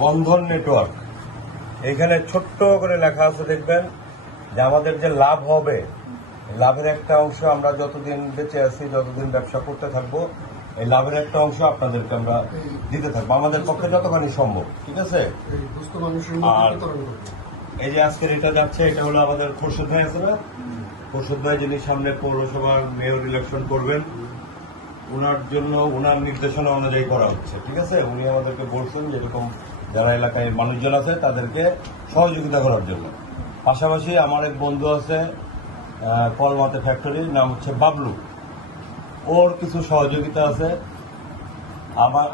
বন্ধন network. এখানে ছোট্ট করে লেখা আছে, দেখবেন যে আমাদের যে লাভ হবে, লাভের একটা অংশ আমরা যতদিন বেঁচে আছি, যতদিন ব্যবসা করতে থাকবো, এই লাভের একটা অংশ আপনাদেরকে আমরা দিতে থাকবো আমাদের পক্ষে যতখানি সম্ভব। ঠিক আছে? আর এই যে আজকের এটা যাচ্ছে, এটা হলো আমাদের খোরশেদ ভাই আছে না, খোরশেদ ভাই যিনি সামনে পৌরসভার মেয়র ইলেকশন করবেন, ওনার জন্য ওনার নির্দেশনা অনুযায়ী করা হচ্ছে। ঠিক আছে? উনি আমাদেরকে বলছেন যে এরকম যারা এলাকায় মানুষজন আছে তাদেরকে সহযোগিতা করার জন্য। পাশাপাশি আমার এক বন্ধু আছে কলমাতে ফ্যাক্টরির, নাম হচ্ছে বাবলু, ওর কিছু সহযোগিতা আছে।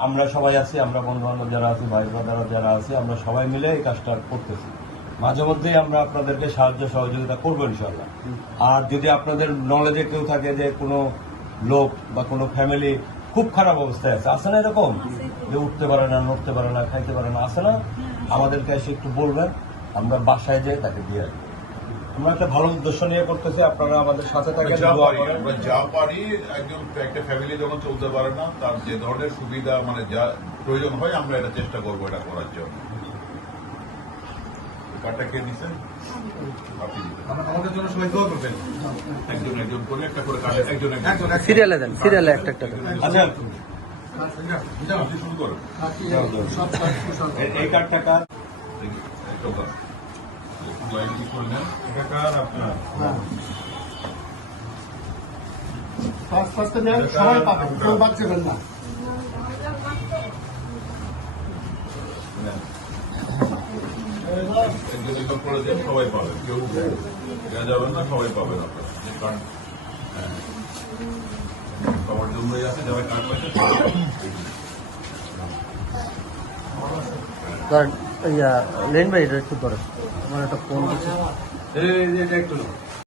আমরা সবাই আছি, আমরা বন্ধু বান্ধব যারা আছি, ভাই ব্রাদার যারা আছি, আমরা সবাই মিলে এই কাজটা করতেছি। মাঝে মধ্যেই আমরা আপনাদেরকে সাহায্য সহযোগিতা করবো ইনশাল্লাহ। আর যদি আপনাদের নলেজে কেউ থাকে যে কোনো লোক বা কোনো ফ্যামিলি খুব খারাপ অবস্থায় আছে না এরকম, যে উঠতে পারে না, নড়তে পারে না, খাইতে পারে না, আছে না, আমাদেরকে এসে একটু বলবেন, আমরা বাসায় যেয়ে তাকে দিয়ে আসবো। আমরা একটা ভালো উদ্দেশ্য নিয়ে করতেছি, আপনারা আমাদের সাথে থাকেন। আমরা যা পারি, একজন একটা ফ্যামিলি যখন চলতে পারে না, তার যে ধরনের সুবিধা মানে যা প্রয়োজন হয়, আমরা এটা চেষ্টা করবো এটা করার জন্য। কার্ডটা কে দিচ্ছেন? আমাদের জন্য সবাই দোয়া করবেন। একজন একজন করে একটা করে কার্ড, একজন সিরিয়ালে দেন, সিরিয়ালে একটা একটা আচ্ছা, আপনি শুরু করেন। এই কার্ডটা কার? লাইন ঠিক করে নেন। এটা কার? আপনার? সবাই পাবেন, কেউ বাদ যাবেন না। একজন একজন করে দেন, সবাই পাবেন, কেউ দেওয়া যাবেন না, সবাই পাবেন আপনারা। যে কার্ড সবার জন্যই আছে, যারা কার্ড পাইছে লেন ভাই এটা একটু ধরেন, আমার একটা ফোন দিচ্ছে। এটা একটু